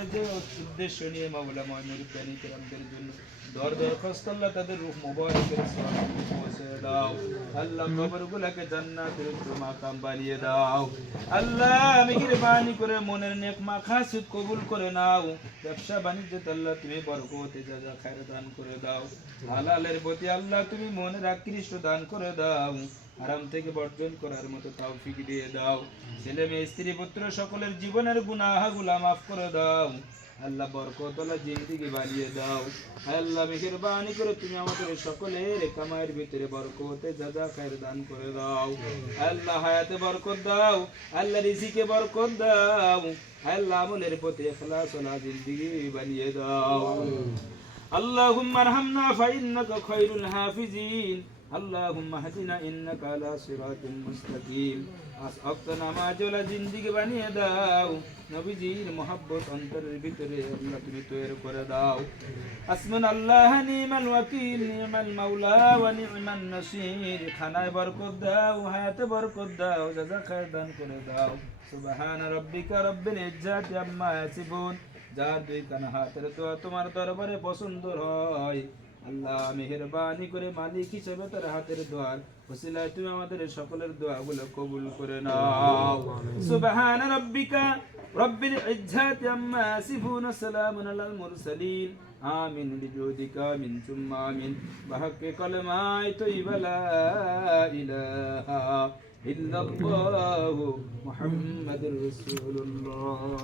করে যে উদ্দেশ্য নিয়ে মাওলা ময়নুর প্রাণী কেরামদের জন্য দরখাস্ত আল্লাহ তাদের রূহ মুবারকের সামনে পৌঁছে দাও আল্লাহ কবরগুলোকে জান্নাতের মাকাম বানিয়ে দাও আল্লাহ মেহেরবানি করে মনের নেক মাকাসিদ কবুল করে নাও ব্যবসা বাণিজ্যে আল্লাহ তুমি বরকত জাযা খায়ের দান করে দাও হালালের প্রতি আল্লাহ তুমি মনের আকৃষ্ট দান করে দাও হারাম থেকে বর্জন করার মতো তৌফিক দিয়ে দাও ছেলে মেয়ে স্ত্রী পুত্র সকলের জীবনের গুনাহগুলো মাফ করে দাও আল্লাহ বরকতওয়ালা জিন্দেগি বানিয়ে দাও আল্লাহ মেহেরবানি করে তুমি আমাদের সকলের কামাইয়ের ভিতরে বরকতে জাযা খায়ের দান করে দাও আল্লাহ হায়াতে বরকত দাও আল্লাহ রিজিকে বরকত দাও আল্লাহ আমলের প্রতি ইখলাস ওয়ালা জিন্দেগি বানিয়ে দাও اللهم ارحمنا فإنك خير الحافظين اللهم اهدنا إنك على صراط مستقيم আসআবতানা মাজলা জিন্দেগি বানিয়ে দাও নবীজির মোহাব্বত অন্তরের ভিতরে আল্লাহ তুমি তৈরি করে দাও আসমান আল্লাহ নিমাল ওয়াকিল নিমাল মাওলা ওয়া নিমান নাসির খানায় বরকত দাও হায়াতে বরকত দাও জাযা খায়ের দান করে দাও সুবহান রাব্বিকা রব্বিল ইজ্জাতি আম্মা ইয়াসিফুন যার দুই কান হাতের দোয়া তোমার দরবারে পছন্দ হয় আল্লাহ মেহেরবানি করে মালিক হিসেবে তার হাতের দোয়ার ওসিলায় তুমি আমাদের সকলের দোয়াগুলো কবুল করে নাও সুবহান রাব্বিকা রব্বিল ইজ্জাতি আম্মা ইয়াসিফুন সালামুন আলাল মুরসালিন আমিন বিজুদিকা মিন সুম্মা আমিন বাহাক্কি কালেমায়ে তাইয়্যিবা লা ইলাহা ইল্লাল্লাহু মুহাম্মাদুর রাসূলুল্লাহ।